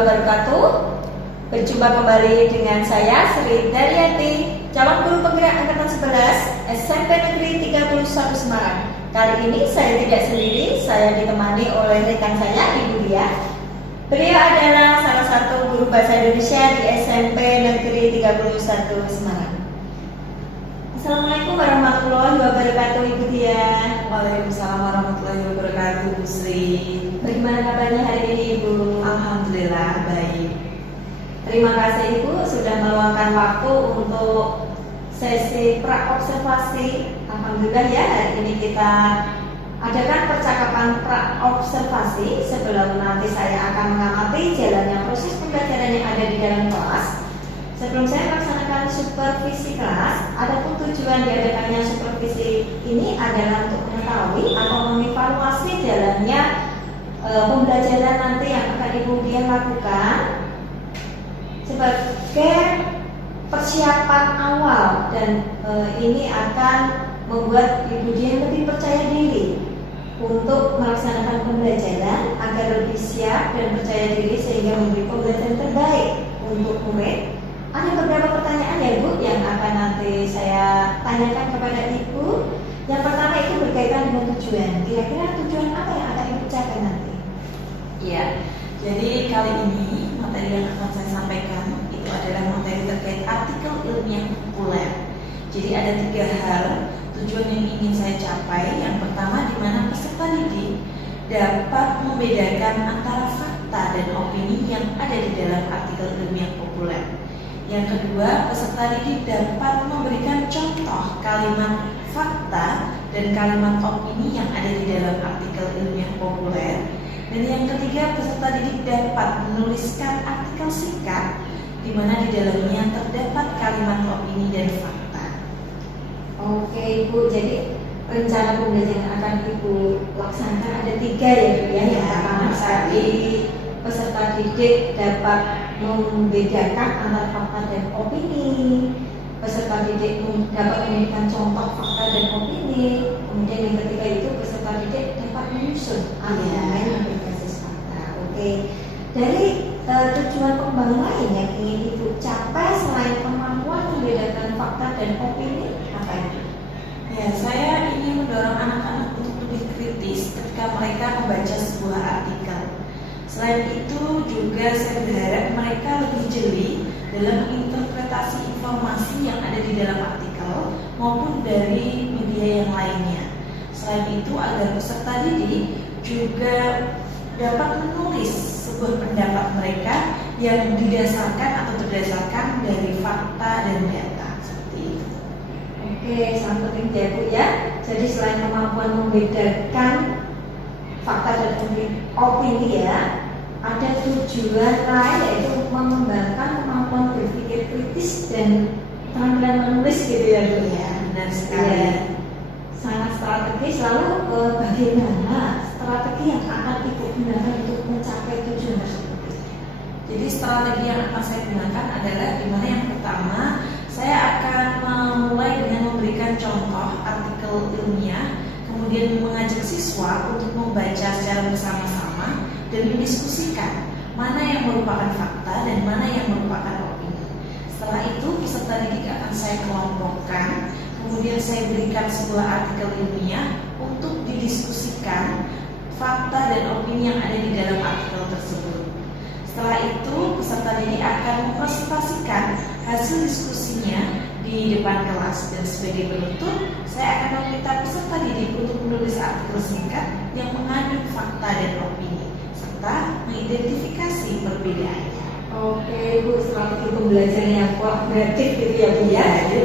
wabarakatuh. Berjumpa kembali dengan saya Sri Daryati, calon guru penggerak angkatan 11 SMP Negeri 31 Semarang. Kali ini saya tidak sendiri, saya ditemani oleh rekan saya, Ibu Dia. Beliau adalah salah satu guru bahasa Indonesia di SMP Negeri 31 Semarang. Assalamualaikum warahmatullahi wabarakatuh, Ibu Dia. Waalaikumsalam warahmatullahi wabarakatuh, Bu Sri. Bagaimana kabarnya hari ini, Ibu? Alhamdulillah baik. Terima kasih Ibu sudah meluangkan waktu untuk sesi pra-observasi. Alhamdulillah ya, hari ini kita adakan percakapan pra-observasi sebelum nanti saya akan mengamati jalannya proses pembelajaran yang ada di dalam kelas. Sebelum saya melaksanakan supervisi kelas, adapun tujuan diadakannya supervisi ini adalah untuk mengetahui atau mengevaluasi jalannya pembelajaran nanti yang akan Ibu Dia lakukan sebagai persiapan awal, dan ini akan membuat Ibu Dia lebih percaya diri untuk melaksanakan pembelajaran agar lebih siap dan percaya diri sehingga memberi pembelajaran terbaik untuk murid. Ada beberapa pertanyaan ya Bu yang akan nanti saya tanyakan kepada Ibu. Yang pertama itu berkaitan dengan tujuan. Kira-kira tujuan apa yang akan Ibu capai nanti? Iya, jadi kali ini materi yang akan saya sampaikan itu adalah materi terkait artikel ilmiah populer. Jadi ada 3 hal tujuan yang ingin saya capai. Yang pertama, di mana peserta didik dapat membedakan antara fakta dan opini yang ada di dalam artikel ilmiah populer. Yang kedua, peserta didik dapat memberikan contoh kalimat fakta dan kalimat opini yang ada di dalam artikel ilmiah populer. Dan yang ketiga, peserta didik dapat menuliskan artikel singkat di mana di dalamnya terdapat kalimat opini dan fakta. Oke Ibu, jadi rencana pembelajaran yang akan Ibu laksanakan ada 3 ya Bu ya. Yang pertama tadi peserta didik dapat membedakan antara fakta dan opini. Peserta didik dapat memberikan contoh fakta dan opini. Kemudian yang ketiga itu peserta didik dapat menyusun argumen yang berbasis fakta. Oke. Dari tujuan pembangunan lain yang ingin Ibu capai selain kemampuan membedakan fakta dan opini, apa itu? Ya, saya ingin mendorong anak-anak untuk lebih kritis ketika mereka membaca sebuah artikel. Selain itu juga saya berharap mereka lebih jeli dalam menginterpretasi informasi yang ada di dalam artikel maupun dari media yang lainnya. Selain itu agar peserta didik juga dapat menulis sebuah pendapat mereka yang didasarkan atau berdasarkan dari fakta dan data seperti itu. Oke, sangat penting ya Bu ya. Jadi selain kemampuan membedakan fakta dan opini ya, ada tujuan lain yaitu mengembangkan kemampuan berpikir kritis dan keterampilan menulis gitu ya Bu ya. Benar sekali. Ya, sangat strategis. Lalu bagaimana strategi yang akan Ibu gunakan untuk mencapai tujuan tersebut? Jadi strategi yang akan saya gunakan adalah di mana yang pertama saya akan memulai dengan memberikan contoh artikel ilmiah, kemudian mengajak siswa untuk membaca secara bersama-sama dan mendiskusikan mana yang merupakan fakta dan mana yang merupakan opini. Setelah itu peserta didik akan saya kelompokkan, kemudian saya berikan sebuah artikel ilmiah untuk didiskusikan fakta dan opini yang ada di dalam artikel tersebut. Setelah itu peserta didik akan mempresentasikan hasil diskusinya di depan kelas, dan sebagai penutup saya akan meminta peserta didik untuk menulis artikel singkat yang mengandung fakta dan opini serta mengidentifikasi perbedaannya. Oke Bu, strategi pembelajaran yang kolaboratif gitu ya Bu ya. Jadi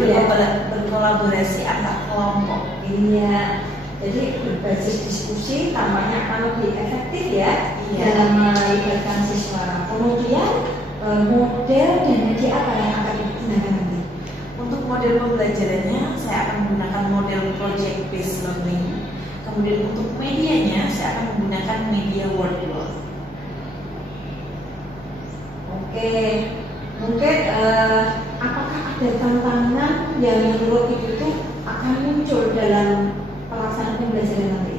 berkolaborasi antar kelompok. Iya. Jadi berbasis diskusi tampaknya akan lebih efektif ya dalam melibatkan siswa. Kemudian model dan media apa yang akan digunakan nanti? Untuk model pembelajarannya saya akan menggunakan model project based learning. Kemudian untuk medianya saya akan menggunakan media Wordwall. Oke, mungkin apakah ada tantangan yang menurut Ibu itu akan muncul dalam pelaksanaan pembelajaran nanti?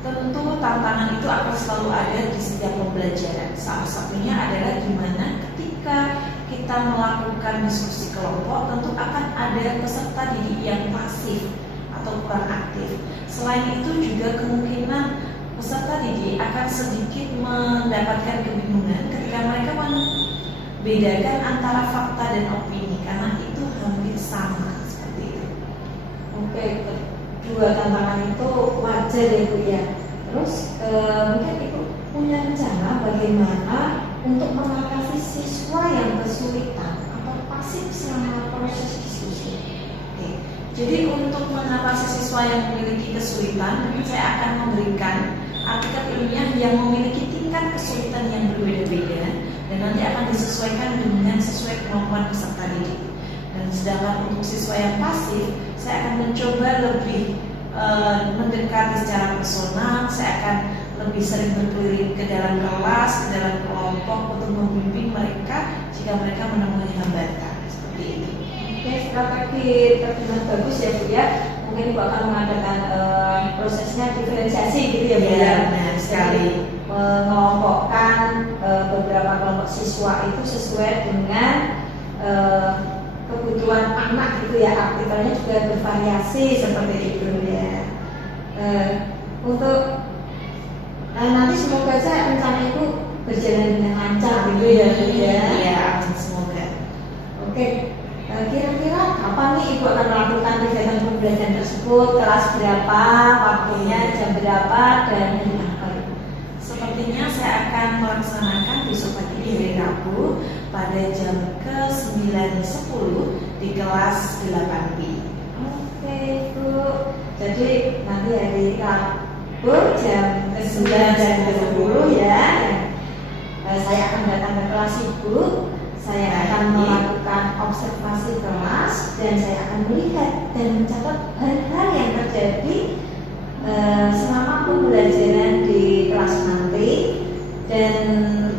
Tentu tantangan itu akan selalu ada di setiap pembelajaran. Salah satunya adalah gimana ketika kita melakukan diskusi kelompok, tentu akan ada peserta didik yang pasif atau kurang aktif. Selain itu juga kemungkinan peserta didik akan sedikit mendapatkan kebingungan ketika mereka membedakan antara fakta dan opini, karena itu hampir sama seperti itu. Oke, kedua tantangan itu wajar ya Bu ya. Terus mungkin Ibu punya rencana bagaimana untuk mengatasi siswa yang kesulitan atau pasif selama proses diskusi? Oke. Jadi untuk mengatasi siswa yang memiliki kesulitan, mungkin saya akan memberikan artikel ilmiah yang memiliki tingkat kesulitan yang berbeda-beda dan nanti akan disesuaikan dengan sesuai kemampuan peserta didik. Dan sedangkan untuk siswa yang pasif, saya akan mencoba lebih mendekati secara personal. Saya akan lebih sering berkeliling ke dalam kelas, ke dalam kelompok untuk membimbing mereka jika mereka menemui hambatan seperti itu. Oke, strategi terdengar bagus ya Bu ya. Mungkin Ibu akan mengadakan prosesnya diferensiasi gitu ya Bu ya. Benar sekali. Mengelompokkan beberapa kelompok siswa itu sesuai dengan kebutuhan anak gitu ya. Aktivitasnya juga bervariasi seperti itu ya. Untuk nanti semoga saja rencana itu berjalan dengan lancar gitu ya Bu ya. Iya, semoga. Oke. Kira-kira kapan nih Ibu akan melakukan kegiatan pembelajaran tersebut? Kelas berapa? Waktunya jam berapa? Dan hari apa? Sepertinya saya akan melaksanakan besok pagi di hari Rabu pada jam ke-9.10 di kelas 8B. Oke Bu. Jadi nanti hari Rabu jam ke-9 dan ke-10 ya. Saya akan datang ke kelas Ibu. Saya akan melakukan observasi kelas dan saya akan melihat dan mencatat hal-hal yang terjadi selama pembelajaran di kelas nanti, dan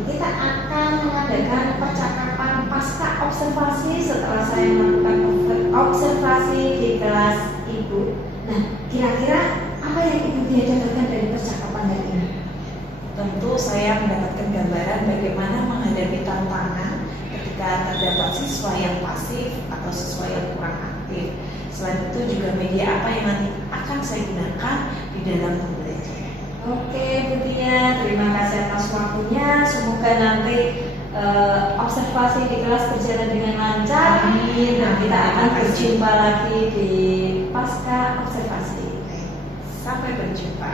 kita akan mengadakan percakapan pasca observasi setelah saya melakukan observasi di kelas Ibu. Nah, kira-kira apa yang Ibu dapatkan dari percakapan hari ini? Tentu saya mendapatkan gambaran bagaimana menghadapi tantangan ketika terdapat siswa yang pasif atau siswa yang kurang aktif. Selain itu juga media apa yang nanti akan saya gunakan di dalam pembelajaran. Oke Bu Tia, terima kasih atas waktunya. Semoga nanti observasi di kelas berjalan dengan lancar. Amin. Nah, kita akan berjumpa lagi di pasca observasi. Sampai berjumpa.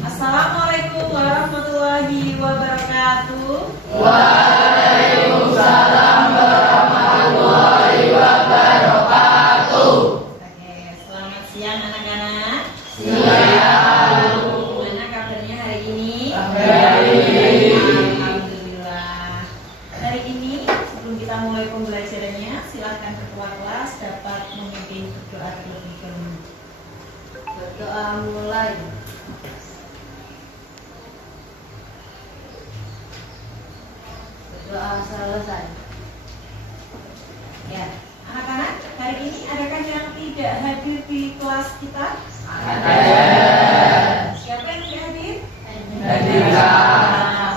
Assalamualaikum warahmatullahi wabarakatuh. Waalaikumsalam warahmatullahi wabarakatuh. Oke, selamat siang anak-anak. Siang. Gimana kabarnya hari ini? Baik. Alhamdulillah. Hari ini sebelum kita mulai pembelajarannya, silakan ketua kelas dapat memimpin berdoa terlebih dahulu. Berdoa mulai. Doa selesai. Ya, anak-anak, hari ini adakah yang tidak hadir di kelas kita? Ada. Siapa yang tidak hadir? Handika.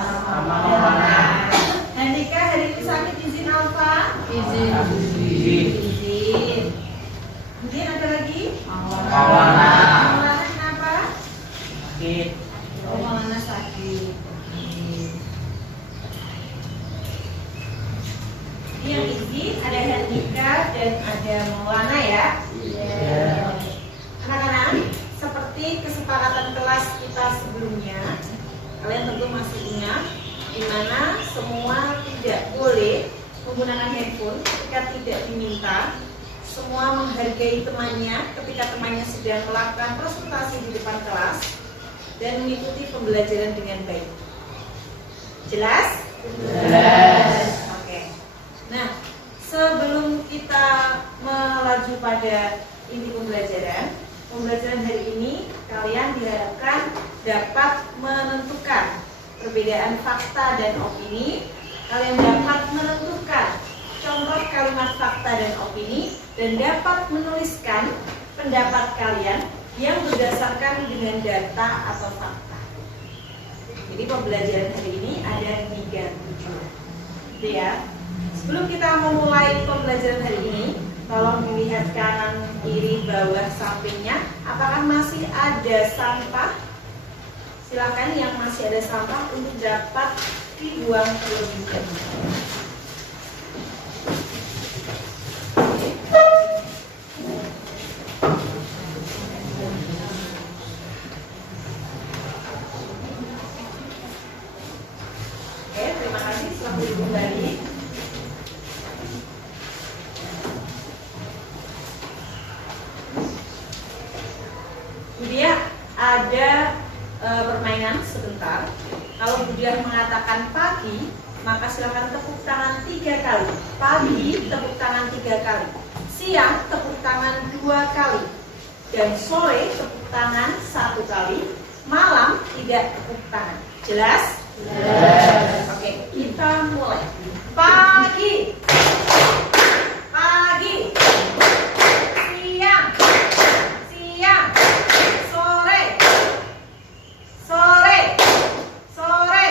Sama Mona. Handika hari ini sakit, izin Alfa? Izin. Izin. Kemudian ada lagi? Maulana. Maulana kenapa? Sakit. Oh, Maulana sakit. Yang izin ada Handika dan ada Maulana ya. Iya. Anak-anak, seperti kesepakatan kelas kita sebelumnya, kalian tentu masih ingat di mana semua tidak boleh menggunakan handphone ketika tidak diminta. Semua menghargai temannya ketika temannya sedang melakukan presentasi di depan kelas dan mengikuti pembelajaran dengan baik. Jelas? Jelas. Oke. Nah, sebelum kita melaju pada inti pembelajaran hari ini kalian diharapkan dapat menentukan perbedaan fakta dan opini. Kalian dapat menentukan contoh kalimat fakta dan opini dan dapat menuliskan pendapat kalian yang berdasarkan dengan data atau fakta. Jadi pembelajaran hari ini ada 3 tujuan. Gitu ya. Sebelum kita memulai pembelajaran hari ini, tolong dilihat kanan, kiri, bawah, sampingnya. Apakah masih ada sampah? Silakan yang masih ada sampah untuk dapat dibuang terlebih dahulu. Oke, terima kasih. Selamat duduk kembali. Budiah, ada permainan sebentar. Kalau Budiah mengatakan pagi, maka silakan tepuk tangan 3 kali. Pagi, tepuk tangan 3 kali. Siang, tepuk tangan 2 kali. Dan sore, tepuk tangan 1 kali. Malam, tidak tepuk tangan. Jelas? Jelas. Oke, kita mulai. Pagi. Pagi. Siang. Siang. Sore. Sore. Sore.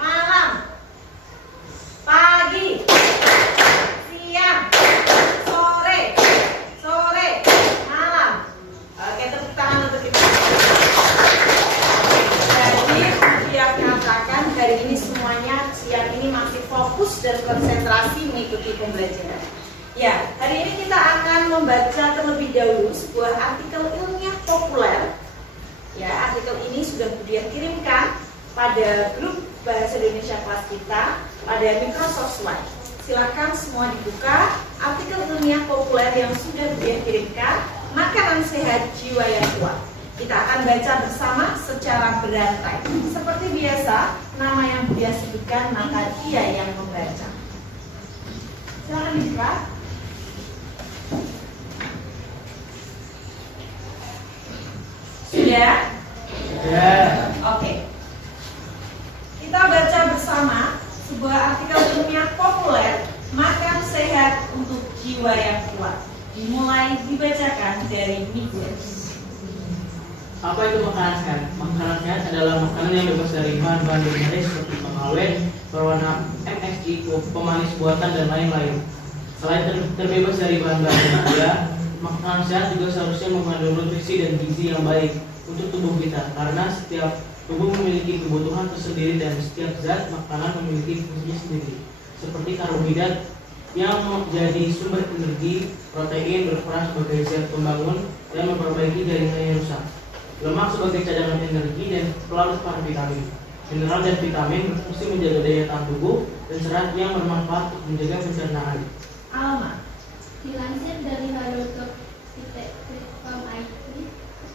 Malam. Pagi. Siang. Sore. Sore. Malam. Oke, tepuk tangan untuk itu. Jadi dia katakan hari ini semuanya siang ini masih fokus dan konsentrasi mengikuti pembelajaran. Ya, hari ini kita akan membaca terlebih dahulu sebuah artikel ilmiah populer. Ya, artikel ini sudah Budiah kirimkan pada grup Bahasa Indonesia kelas kita pada Microsoft Slide. Silakan semua dibuka artikel ilmiah populer yang sudah Budiah kirimkan, Makanan Sehat Jiwa yang Kuat. Kita akan baca bersama secara berantai. Seperti biasa, nama yang Budiah sebutkan maka dia yang membaca. Silakan dibuka. Sudah? Ya. Oke. Kita baca bersama sebuah artikel ilmiah populer, Makan Sehat untuk Jiwa yang Kuat. Dimulai dibacakan dari Miguel. Apa itu makanan sehat? Makanan sehat adalah makanan yang bebas dari bahan-bahan bermanis seperti pengawet, berwarna MSG, pemanis buatan, dan lain-lain. Selain terbebas dari bahan-bahan berbahaya, makanan sehat juga seharusnya mengandung nutrisi dan gizi yang baik untuk tubuh kita, karena setiap tubuh memiliki kebutuhan tersendiri dan setiap zat makanan memiliki fungsinya sendiri, seperti karbohidrat yang menjadi sumber energi, protein berperan sebagai zat pembangun dan memperbaiki jaringan yang rusak, lemak sebagai cadangan energi, dan pelarut para vitamin. Mineral dan vitamin berfungsi menjaga daya tahan tubuh, dan serat yang bermanfaat untuk menjaga pencernaan. Alma. Dilansir dari halodoc.com IT,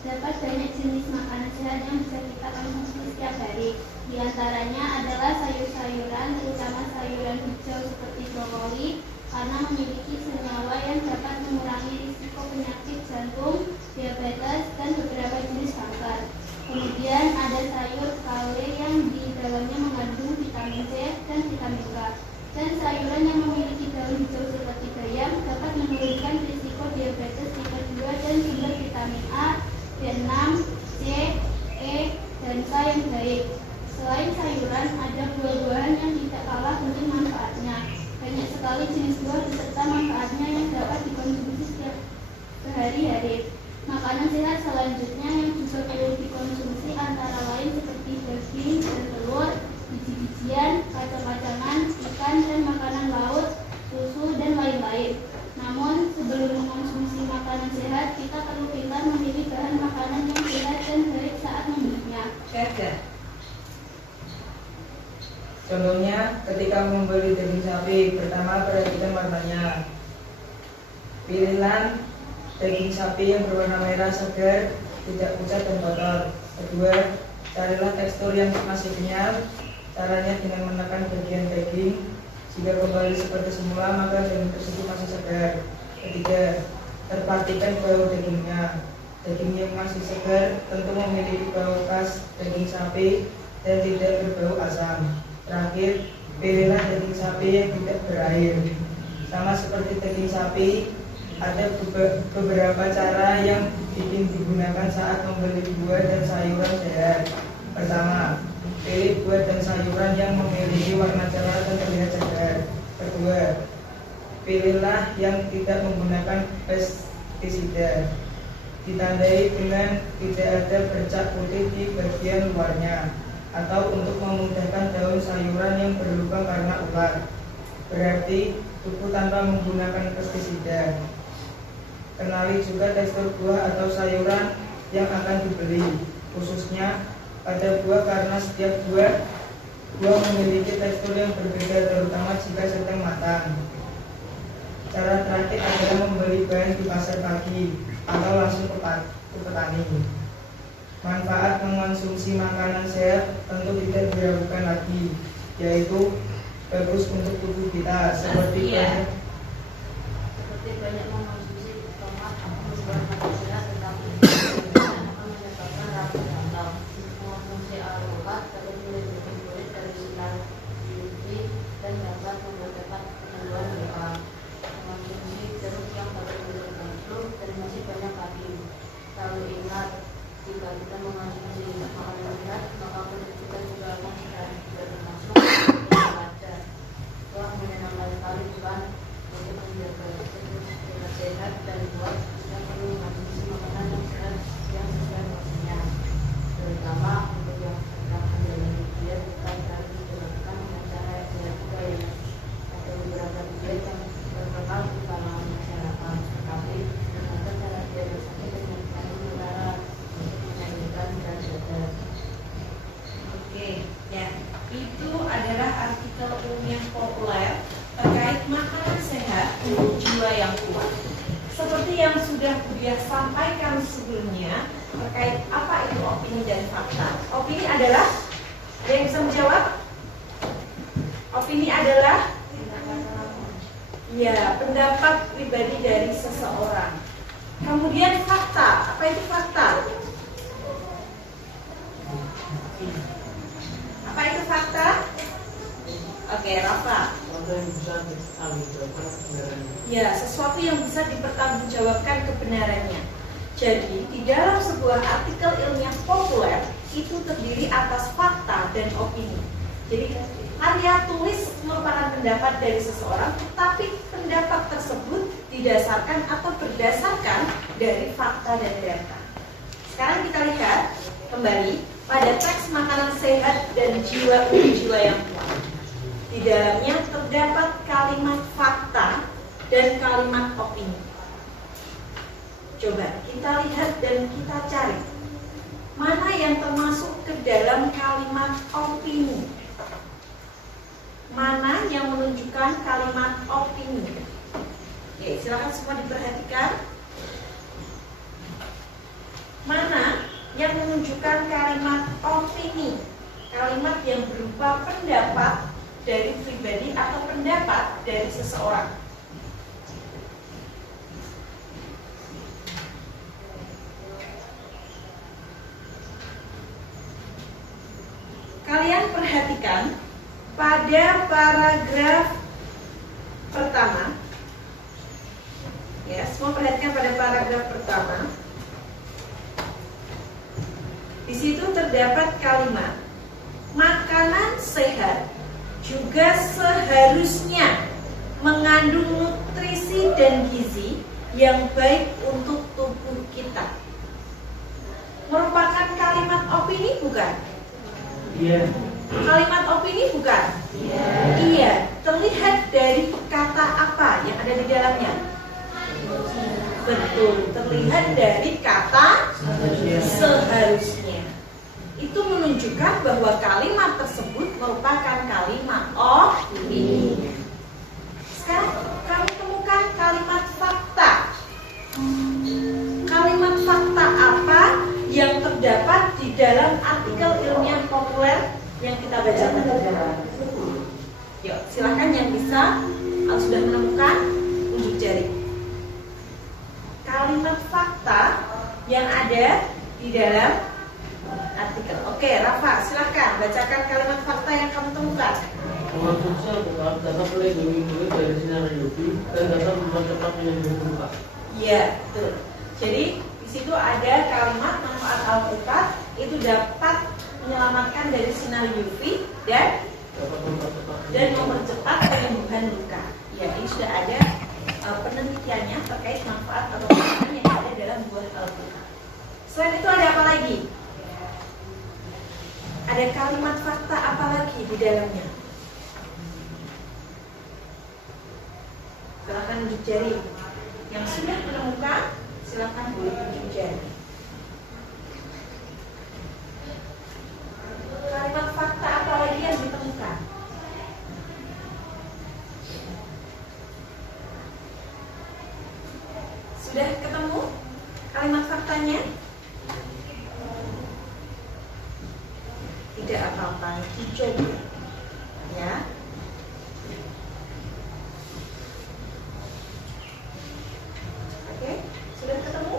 terdapat banyak jenis makanan sehat yang bisa kita konsumsi setiap hari. Di antaranya adalah sayur-sayuran, terutama sayuran hijau seperti brokoli, karena memiliki senyawa yang dapat mengurangi risiko penyakit jantung, diabetes, dan beberapa jenis kanker. Kemudian ada sayur kale yang di dalamnya mengandung vitamin C dan vitamin K. Dan sayuran yang memiliki daun hijau seperti bayam dapat menurunkan risiko diabetes tipe 2 dan sumber vitamin A, B6, C, E, dan K yang baik. Selain sayuran, ada buah-buahan yang tidak kalah penting manfaatnya. Banyak sekali jenis buah beserta manfaatnya yang dapat dikonsumsi setiap sehari-hari. Makanan sehat selanjutnya yang juga perlu dikonsumsi antara lain seperti daging dan telur, biji-bijian, kacang-kacangan, ikan dan makanan laut, susu, dan lain-lain. Namun, sebelum mengonsumsi makanan sehat, kita perlu pintar memilih bahan makanan yang sehat dan baik saat membelinya. Contohnya, ketika membeli daging sapi, pertama perhatikan warnanya. Pilihlah daging sapi yang berwarna merah segar, tidak pucat dan kotor. Kedua, carilah tekstur yang masih kenyal. Caranya dengan menekan bagian daging. Jika kembali seperti semula, maka daging tersebut masih segar. Ketiga, perhatikan bau dagingnya. Daging yang masih segar tentu memiliki bau khas daging sapi dan tidak berbau asam. Terakhir, pilihlah daging sapi yang tidak berair. Sama seperti daging sapi, ada beberapa cara yang ingin digunakan saat membeli buah dan sayuran sehat. Pertama, pilih buah dan sayuran yang memiliki warna cerah dan terlihat segar. Kedua, pilihlah yang tidak menggunakan pestisida, ditandai dengan tidak ada bercak putih di bagian luarnya, atau untuk memudahkan daun sayuran yang berlubang karena ular, berarti tumbuh tanpa menggunakan pestisida. Kenali juga tekstur buah atau sayuran yang akan dibeli, khususnya pada buah, karena setiap buah memiliki tekstur yang berbeda, terutama jika sedang matang. Cara terakhir adalah membeli bahan di pasar pagi atau langsung ke petani. Manfaat mengonsumsi makanan sehat tentu tidak diragukan lagi, yaitu bagus untuk tubuh kita, seperti banyak mengonsumsi tomat berbahan sehat, tetapi akan menyebabkan rambut gatal. Mengonsumsi alpukat dapat melindungi kulit dari sinar UV dan dapat mempercepat penyembuhan luka. Mengonsumsi jeruk yang dapat menyebabkan flu dan masih banyak lagi. Selalu ingat, jika kita mengonsumsi makanan sehat, maka kulit kita juga akan sehat dan termasuk wajar. Wah, menyenangkan sekali bukan? Untuk menjaga sehat dan buat kita perlu mengonsumsi makanan yang sehat yang sesuai porsinya, terutama untuk yang sedang menjalani diet. Kita harus dilakukan dengan cara yang sehat juga ya. Ada beberapa diet yang terkenal di kalangan masyarakat, tetapi ternyata cara diet tersebut dengan kandung negara untuk menyediakan dan sehat. Oke, ya, itu adalah artikel ilmiah populer terkait makanan sehat untuk jiwa yang kuat. Seperti yang sudah Budia sampaikan sebelumnya terkait apa itu opini dan fakta. Opini adalah, yang bisa menjawab? Opini adalah ya, pendapat pribadi dari seseorang. Kemudian fakta, apa itu fakta? Apa itu fakta? Oke, Rafa. Ya, sesuatu yang bisa dipertanggungjawabkan kebenarannya. Jadi, di dalam sebuah artikel ilmiah populer itu terdiri atas fakta dan opini. Jadi, karya tulis merupakan pendapat dari seseorang, tetapi pendapat tersebut didasarkan atau berdasarkan dari fakta dan data. Sekarang kita lihat kembali pada teks makanan sehat dan jiwa untuk jiwa yang kuat. Di dalamnya terdapat kalimat fakta dan kalimat opini. Coba kita lihat dan kita cari mana yang termasuk ke dalam kalimat opini. Mana yang menunjukkan kalimat opini? Oke, silakan semua diperhatikan. Mana yang menunjukkan kalimat opini? Kalimat yang berupa pendapat dari pribadi atau pendapat dari seseorang. Kalian perhatikan pada paragraf pertama. Ya, semua perhatikan pada paragraf pertama. Di situ terdapat kalimat makanan sehat juga seharusnya mengandung nutrisi dan gizi yang baik untuk tubuh kita. Merupakan kalimat opini bukan? Iya. Kalimat opini bukan? Iya. Terlihat dari kata apa yang ada di dalamnya? Betul, terlihat dari kata seharusnya. Itu menunjukkan bahwa kalimat tersebut merupakan kalimat opini. Sekarang kami temukan kalimat fakta. Kalimat fakta apa yang terdapat di dalam artikel ilmiah populer yang kita baca tadi? Yuk, silakan yang bisa, kalau sudah menemukan, unjuk jari. Kalimat fakta yang ada di dalam artikel. Oke, Rafa, silakan bacakan kalimat fakta yang kamu temukan. Mengonsumsi alpukat dapat melindungi kulit dari sinar UV dan dapat mempercepat penyembuhan luka. Iya, betul. Jadi di situ ada kalimat manfaat alpukat itu dapat menyelamatkan dari sinar UV dan mempercepat penyembuhan luka. Ya, ini sudah ada penelitiannya terkait manfaat atau keuntungan yang ada dalam buah alpukat. Selain itu ada apa lagi? Ada kalimat fakta apa lagi di dalamnya? Silahkan unjuk jari. Yang sudah menemukan, silahkan boleh unjuk jari. Kalimat fakta apa lagi yang ditemukan? Sudah ketemu kalimat faktanya? Tidak apa-apa, dicoba ya. Oke, sudah ketemu?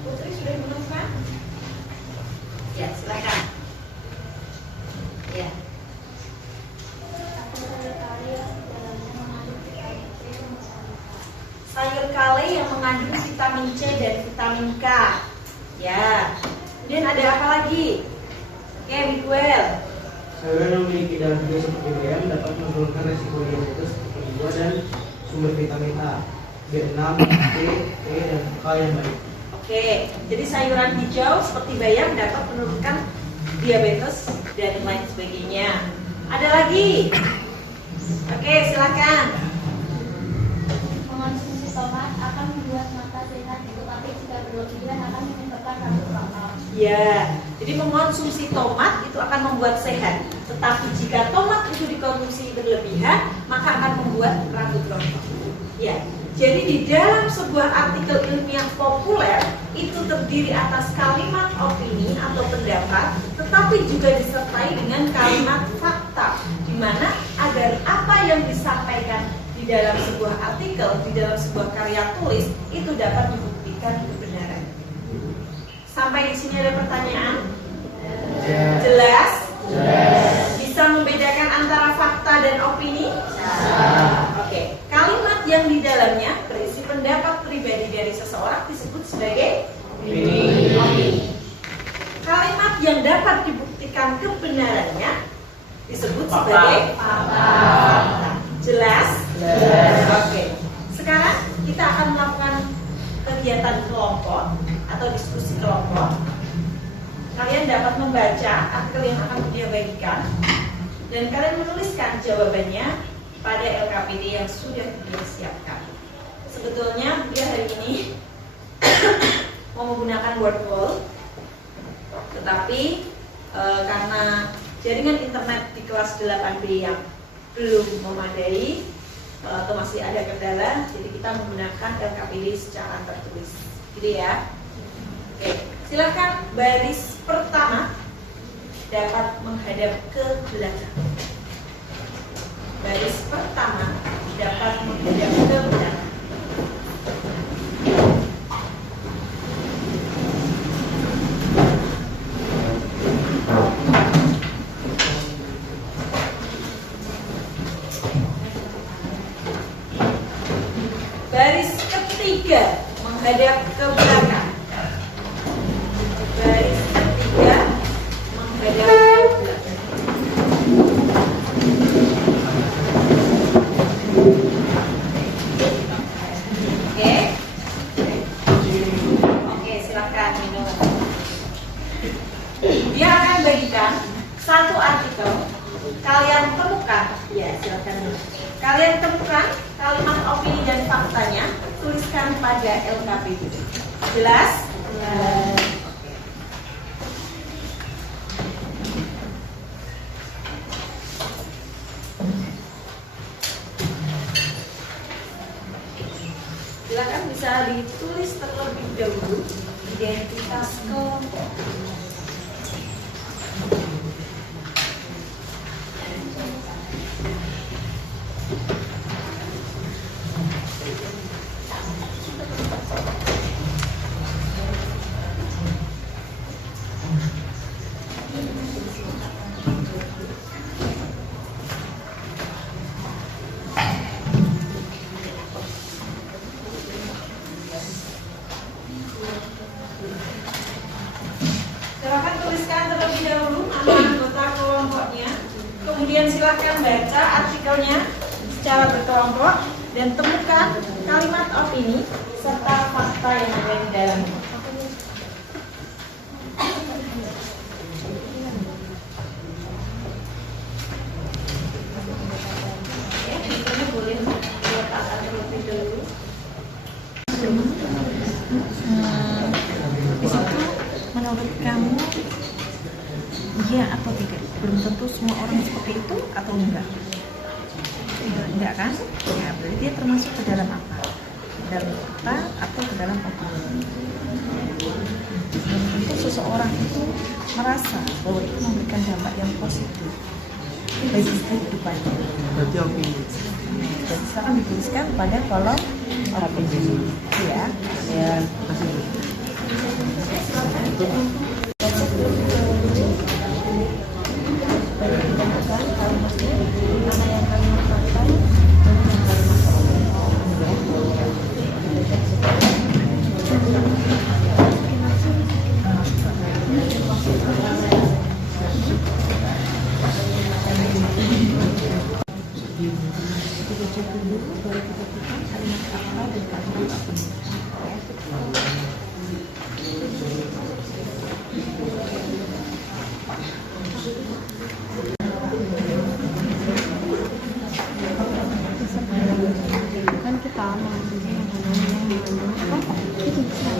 Putri sudah menemukan? Ya, silakan. Ya. Sayur kale yang mengandung vitamin C dan vitamin K. Ya. Kemudian ada apa lagi? Oke, Miguel. Sayuran yang memiliki dalam video seperti bayam dapat menurunkan resiko diabetes tipe 2 dan sumber vitamin A, B6, D, E, dan K yang baik. Oke, jadi sayuran hijau seperti bayam dapat menurunkan diabetes dan lain sebagainya. Ada lagi? Oke, silakan. Mengonsumsi tomat akan membuat mata sehat, tetapi jika berlebihan akan menyebabkan rambut rontok. Ya, jadi mengonsumsi tomat itu akan membuat sehat. Tetapi jika tomat itu dikonsumsi berlebihan, maka akan membuat rambut rontok. Ya, jadi di dalam sebuah artikel ilmiah populer itu terdiri atas kalimat opini atau pendapat, tetapi juga disertai dengan kalimat fakta, di mana agar apa yang disampaikan di dalam sebuah artikel, di dalam sebuah karya tulis itu dapat membuktikan kebenaran. Sampai di sini ada pertanyaan? Jelas? Bisa membedakan antara fakta dan opini? Oke. Kalimat yang di dalamnya berisi pendapat pribadi dari seseorang disebut sebagai opini. Kalimat yang dapat dibuktikan kebenarannya disebut sebagai fakta. Jelas? Oke. Sekarang kita akan melakukan kegiatan kelompok atau diskusi kelompok. Kalian dapat membaca artikel yang akan dia bagikan dan kalian menuliskan jawabannya pada LKPD yang sudah dia siapkan. Sebetulnya dia hari ini mau menggunakan word wall, tetapi karena jaringan internet di kelas 8B yang belum memadai atau masih ada kendala, jadi kita menggunakan LKPD secara tertulis. Gitu ya. Oke, silakan baris pertama dapat menghadap ke belakang. Baris pertama dapat menghadap ke belakang. Baris ketiga menghadap ke belakang. Baris ketiga menghadap ke belakang. Oke. Oke, silakan minum. Dia akan bagikan satu artikel. Kalian temukan, ya silakan. Kalian temukan kalimat opini dan faktanya, tuliskan pada LKPD. Jelas? Silakan bisa ditulis terlebih dahulu identitas kelompok. Kemudian silahkan baca artikelnya secara berkelompok dan temukan kalimat opini serta fakta yang ada di dalamnya. Ini boleh diletakkan terlebih dahulu. Menurut kamu iya atau tidak? Belum tentu semua orang seperti itu atau enggak? Enggak kan? Ya, berarti dia termasuk ke dalam apa? Ke dalam fakta atau ke dalam opini? Belum tentu seseorang itu merasa bahwa itu memberikan dampak yang positif bagi kehidupannya. Berarti opini. Jadi silakan dituliskan pada kolom opini. Ya. Ya, kasih. Kan kita mau itu bisa.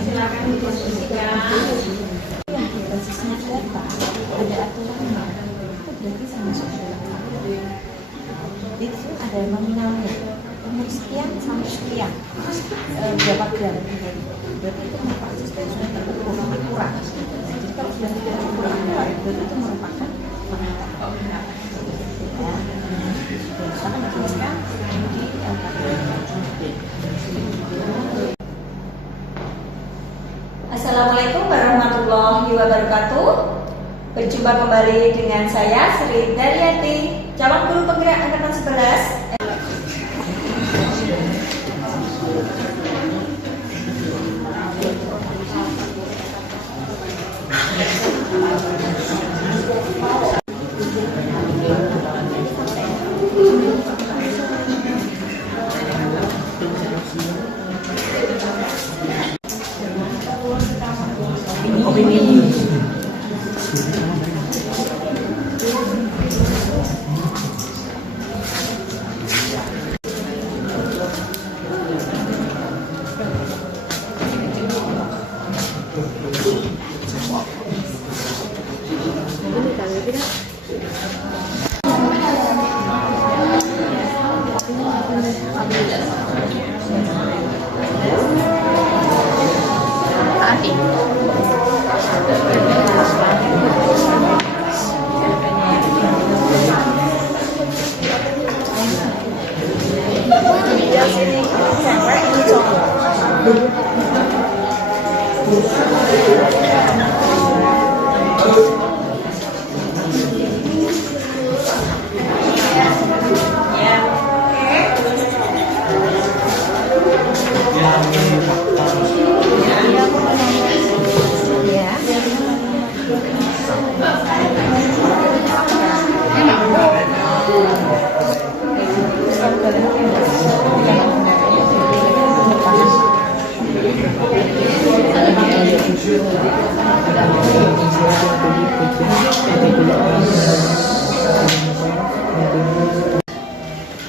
Silakan didiskusikan. Basisnya data ada aturannya, itu berarti termasuk dalam itu ada nominalnya umur sekian sampai sekian berapa gram, berarti itu merupakan sesuatu yang terukur akurat. Jadi kalau sudah tidak terukur akurat berarti itu merupakan fakta. Ya, silakan dituliskan di Assalamualaikum warahmatullahi wabarakatuh. Berjumpa kembali dengan saya Sri Daryati, calon guru penggerak angkatan 11.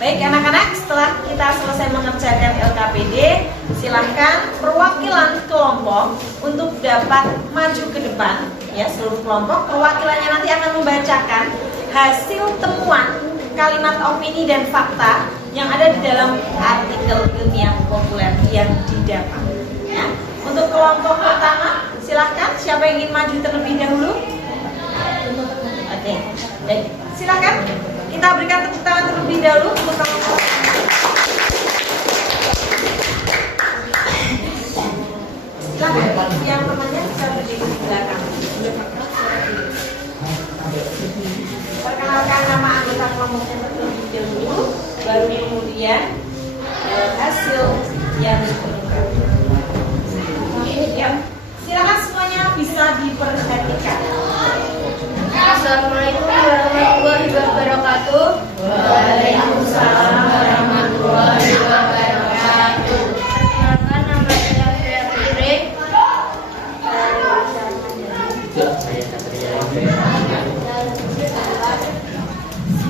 Baik anak-anak, setelah kita selesai mengerjakan LKPD, silahkan perwakilan kelompok untuk dapat maju ke depan. Ya, seluruh kelompok perwakilannya nanti akan membacakan hasil temuan kalimat opini dan fakta yang ada di dalam artikel ilmiah populer yang didapat. Ya. Untuk kelompok pertama, silahkan siapa yang ingin maju terlebih dahulu? Oke, baik. Silahkan kita berikan tepuk tangan terlebih dahulu untuk kelompok. Silahkan yang temannya bisa berdiri di belakang. Perkenalkan nama anggota aklamasinya terlebih dahulu, baru kemudian hasil yang ditentukan. Ya, silakan semuanya bisa diperhatikan. Assalamualaikum warahmatullahi wabarakatuh. Waalaikumsalam warahmatullahi wabarakatuh. Perkenalkan, nama saya Putri.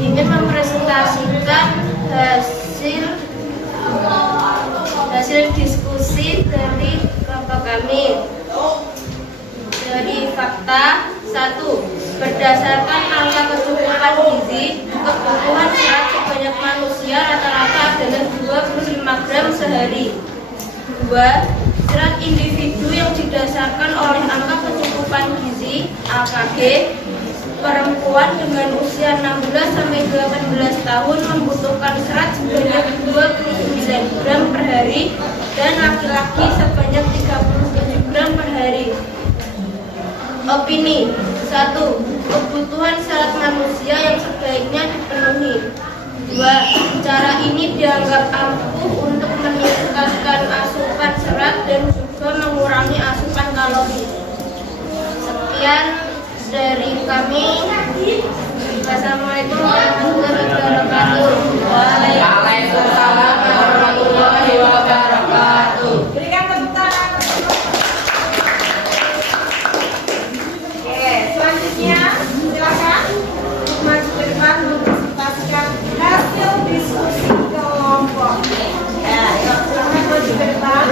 Ingin mempresentasikan hasil diskusi dari kelompok kami. Dari fakta 1, berdasarkan angka kecukupan gizi, kebutuhan serat sebanyak manusia rata-rata adalah 25 gram sehari. 2, serat individu yang didasarkan oleh angka kecukupan gizi (AKG), perempuan dengan usia 16 sampai 18 tahun membutuhkan serat sebanyak 29 gram per hari dan laki-laki sebanyak 37 gram per hari. Opini 1. Kebutuhan serat manusia yang sebaiknya dipenuhi. 2. Cara ini dianggap ampuh untuk meningkatkan asupan serat dan juga mengurangi asupan kalori. Sekian dari kami. Wassalamualaikum warahmatullahi wabarakatuh. Waalaikumsalam warahmatullahi wabarakatuh. Berikan tepuk tangan. Oke, selanjutnya silakan maju ke depan mempresentasikan hasil diskusi kelompok. Ya, silakan maju ke depan.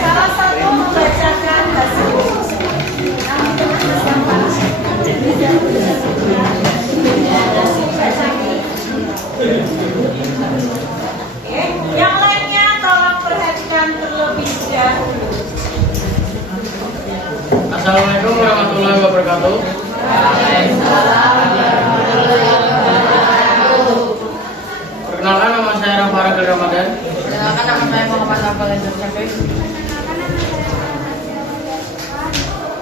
Salah satu membacakan hasil diskusi. Oke, yang lainnya tolong perhatikan terlebih dahulu. Assalamualaikum warahmatullahi wabarakatuh. Perkenalkan, nama saya Rafa Ragil Ramadan. Perkenalkan, nama saya Muhammad Abel Syafiq.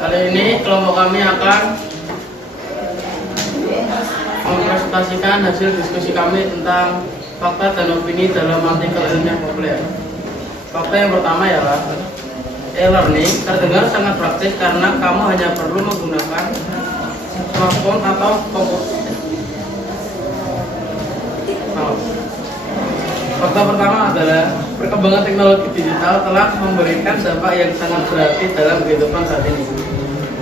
Kali ini kelompok kami akan mempresentasikan hasil diskusi kami tentang fakta dan opini dalam artikel ilmiah populer. Fakta yang pertama ialah e-learning terdengar sangat praktis karena kamu hanya perlu menggunakan smartphone atau komputer. Fakta pertama adalah perkembangan teknologi digital telah memberikan dampak yang sangat berarti dalam kehidupan saat ini.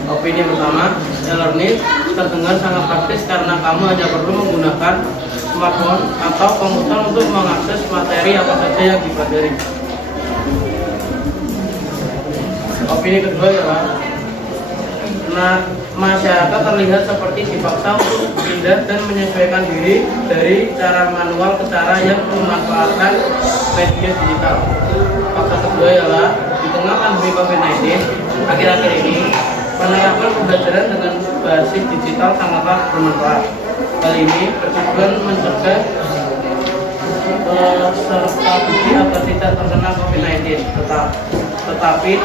Opini pertama, e-learning terdengar sangat praktis karena kamu hanya perlu menggunakan smartphone atau komputer untuk mengakses materi apa saja yang dipelajari. Opini kedua adalah masyarakat terlihat seperti dipaksa untuk pindah dan menyesuaikan diri dari cara manual ke cara yang memanfaatkan media digital. Fakta kedua adalah di tengah pandemi COVID-19 akhir-akhir ini penerapan pembelajaran dengan basis digital sangatlah bermanfaat. Hal ini bertujuan mencegah peserta didik agar tidak terkena COVID-19, tetapi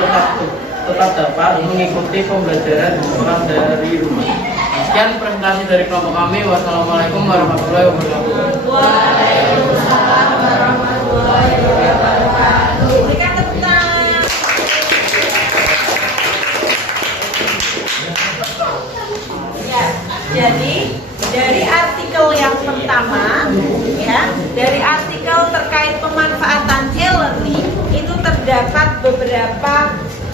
tetap dapat mengikuti pembelajaran sekolah dari rumah. Sekian presentasi dari kelompok kami. Wassalamualaikum warahmatullahi wabarakatuh. Waalaikumsalam warahmatullahi wabarakatuh. Berikan tepuk tangan. Ya, jadi dari artikel yang pertama, ya, dari artikel terkait pemanfaatan e-learning itu terdapat beberapa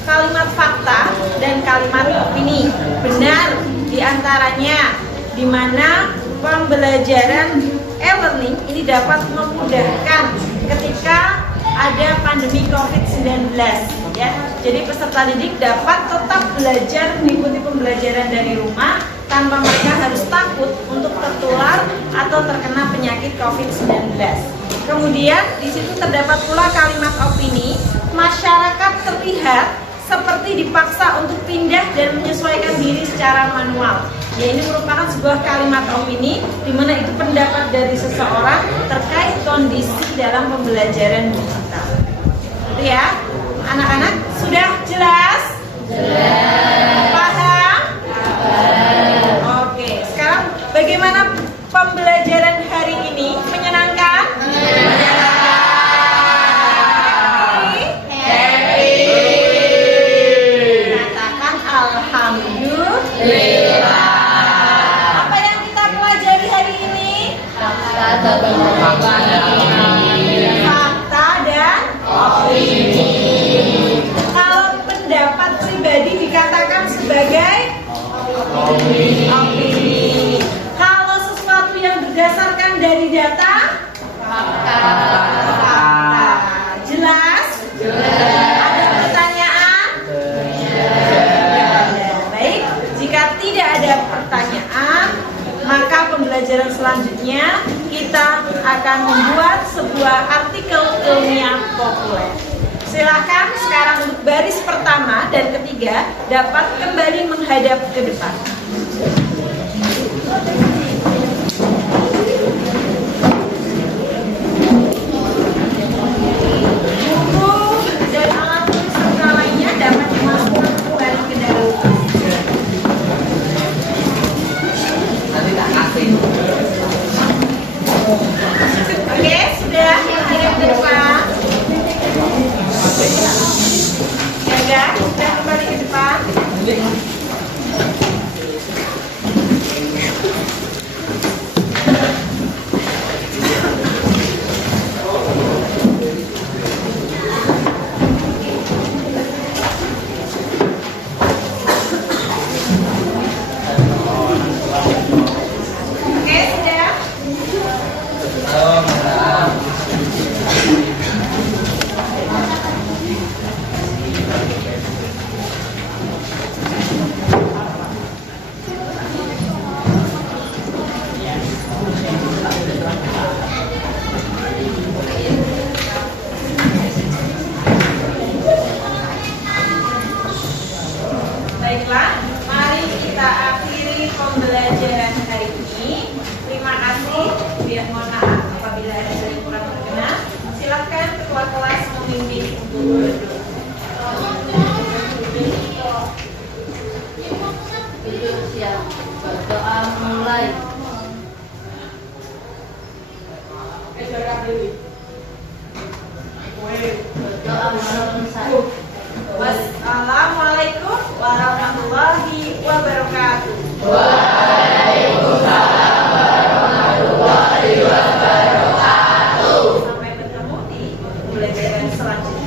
kalimat fakta dan kalimat opini. Benar diantaranya di mana pembelajaran e-learning ini dapat memudahkan ketika ada pandemi COVID-19, ya. Jadi peserta didik dapat tetap belajar mengikuti pembelajaran dari rumah tanpa mereka harus takut untuk tertular atau terkena penyakit COVID-19. Kemudian di situ terdapat pula kalimat opini, masyarakat terlihat seperti dipaksa untuk pindah dan menyesuaikan diri secara manual. Ya, ini merupakan sebuah kalimat opini di mana itu pendapat dari seseorang terkait kondisi dalam pembelajaran digital. Itu ya, anak-anak sudah jelas? Jelas. Paham? Paham. Oke, sekarang bagaimana pembelajaran pembelajaran selanjutnya kita akan membuat sebuah artikel ilmiah populer. Silakan sekarang untuk baris pertama dan ketiga dapat kembali menghadap ke depan. Buku dan alat tulis serta lainnya dapat dimasukkan kembali ke dalam tas. Oke, sudah menghadap ke depan. Ya, sudah kembali ke depan. Oke, sudah. Baiklah, mari kita akhiri pembelajaran hari ini. Terima kasih. Biar mohon maaf apabila ada yang kurang berkenan. Silakan ketua kelas memimpin untuk berdoa. Duduk siap. Berdoa mulai. Berdoa selesai. Wassalamualaikum warahmatullahi wabarakatuh. Sampai bertemu di pembelajaran selanjutnya.